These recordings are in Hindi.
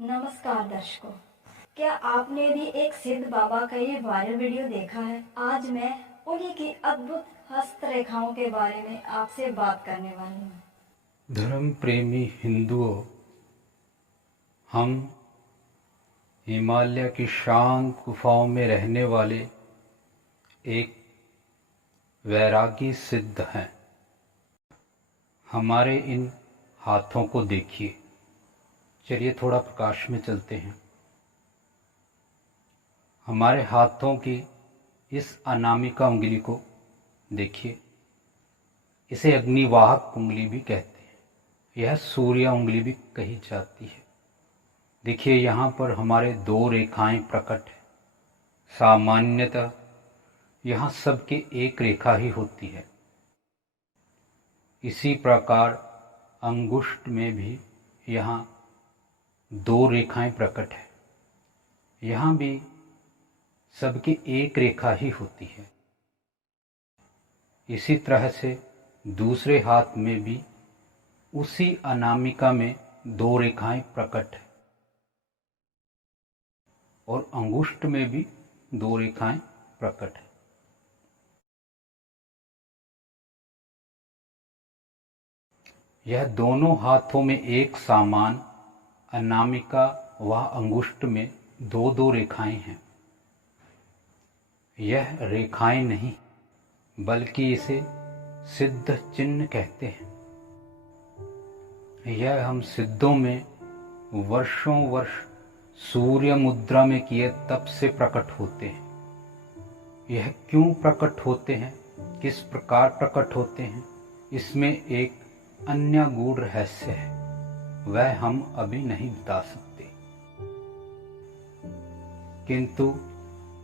नमस्कार दर्शकों, क्या आपने भी एक सिद्ध बाबा का ये वायरल वीडियो देखा है? आज मैं उन्हीं की अद्भुत हस्तरेखाओं के बारे में आपसे बात करने वाली हूँ। धर्म प्रेमी हिंदुओं, हम हिमालय की शांत गुफाओं में रहने वाले एक वैरागी सिद्ध हैं। हमारे इन हाथों को देखिए। चलिए थोड़ा प्रकाश में चलते हैं। हमारे हाथों की इस अनामिका उंगली को देखिए। इसे अग्निवाहक उंगली भी कहते हैं। यह सूर्य उंगली भी कही जाती है। देखिए यहाँ पर हमारे दो रेखाएं प्रकट है। सामान्यतः यहाँ सबके एक रेखा ही होती है। इसी प्रकार अंगुष्ठ में भी यहाँ दो रेखाएं प्रकट है। यहाँ भी सबकी एक रेखा ही होती है। इसी तरह से दूसरे हाथ में भी उसी अनामिका में दो रेखाएं प्रकट है और अंगुष्ठ में भी दो रेखाएं प्रकट है। यह दोनों हाथों में एक समान अनामिका व अंगुष्ठ में दो दो रेखाएं हैं। यह रेखाएं नहीं बल्कि इसे सिद्ध चिन्ह कहते हैं। यह हम सिद्धों में वर्षों वर्ष सूर्य मुद्रा में किए तप से प्रकट होते हैं। यह क्यों प्रकट होते हैं, किस प्रकार प्रकट होते हैं, इसमें एक अन्य गूढ़ रहस्य है। वह हम अभी नहीं बता सकते, किंतु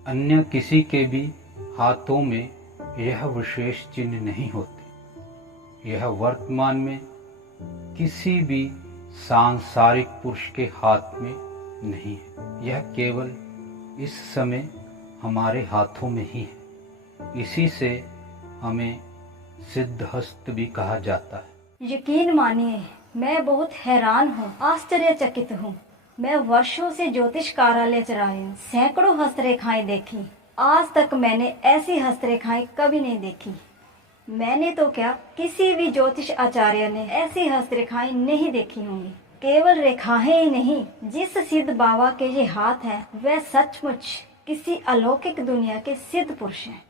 अन्य किसी के भी हाथों में यह विशेष चिन्ह नहीं होते। यह वर्तमान में किसी भी सांसारिक पुरुष के हाथ में नहीं है। यह केवल इस समय हमारे हाथों में ही है। इसी से हमें सिद्धहस्त भी कहा जाता है। यकीन मानिए, मैं बहुत हैरान हूँ, आश्चर्यचकित हूँ। मैं वर्षों से ज्योतिष कार्यालय चलाए हूँ, सैकड़ों हस्तरेखाएं देखी। आज तक मैंने ऐसी हस्तरेखाएं कभी नहीं देखी। मैंने तो क्या, किसी भी ज्योतिष आचार्य ने ऐसी हस्तरेखाएं नहीं देखी होंगी। केवल रेखाएं ही नहीं, जिस सिद्ध बाबा के ये हाथ हैं, वह सचमुच किसी अलौकिक दुनिया के सिद्ध पुरुष हैं।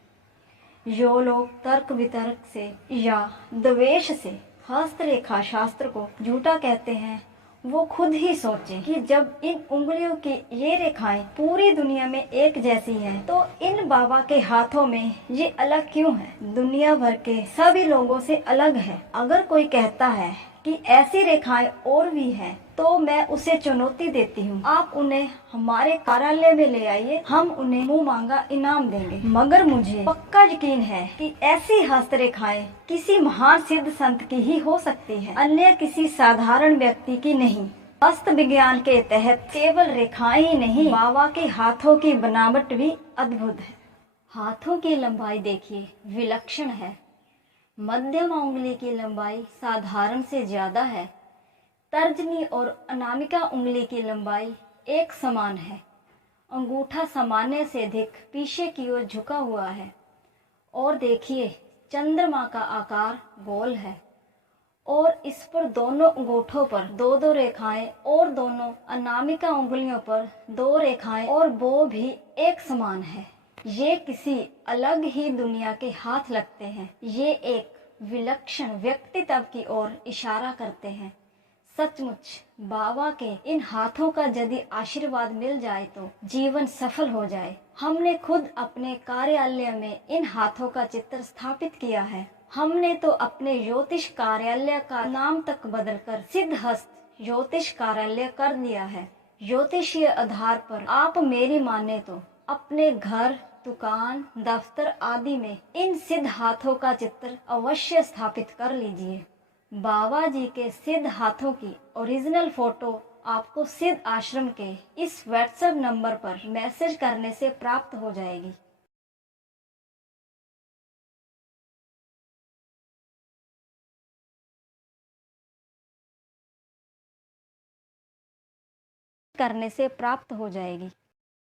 जो लोग तर्क वितर्क से या द्वेष से हस्तरेखा शास्त्र को झूठा कहते हैं, वो खुद ही सोचें कि जब इन उंगलियों की ये रेखाएं पूरी दुनिया में एक जैसी हैं, तो इन बाबा के हाथों में ये अलग क्यों है? दुनिया भर के सभी लोगों से अलग है। अगर कोई कहता है कि ऐसी रेखाएं और भी हैं, तो मैं उसे चुनौती देती हूँ, आप उन्हें हमारे कार्यालय में ले आइए, हम उन्हें मुंह मांगा इनाम देंगे। मगर मुझे पक्का यकीन है कि ऐसी हस्तरेखाएं किसी महान सिद्ध संत की ही हो सकती है, अन्य किसी साधारण व्यक्ति की नहीं। हस्त विज्ञान के तहत केवल रेखाएं ही नहीं, बाबा के हाथों की बनावट भी अद्भुत है। हाथों की लंबाई देखिए, विलक्षण है। मध्यम उंगली की लंबाई साधारण से ज्यादा है। तर्जनी और अनामिका उंगली की लंबाई एक समान है। अंगूठा सामान्य से अधिक पीछे की ओर झुका हुआ है। और देखिए, चंद्रमा का आकार गोल है और इस पर दोनों अंगूठों पर दो दो रेखाएं और दोनों अनामिका उंगलियों पर दो रेखाएं, और वो भी एक समान है। ये किसी अलग ही दुनिया के हाथ लगते हैं। ये एक विलक्षण व्यक्तित्व की ओर इशारा करते हैं। सचमुच बाबा के इन हाथों का यदि आशीर्वाद मिल जाए तो जीवन सफल हो जाए। हमने खुद अपने कार्यालय में इन हाथों का चित्र स्थापित किया है। हमने तो अपने ज्योतिष कार्यालय का नाम तक बदलकर सिद्धहस्त ज्योतिष कार्यालय कर दिया है। ज्योतिषीय आधार पर आप मेरी माने तो अपने घर, दुकान, दफ्तर आदि में इन सिद्ध हाथों का चित्र अवश्य स्थापित कर लीजिए। बाबा जी के सिद्ध हाथों की ओरिजिनल फोटो आपको सिद्ध आश्रम के इस व्हाट्सएप नंबर पर मैसेज करने से प्राप्त हो जाएगी। करने से प्राप्त हो जाएगी।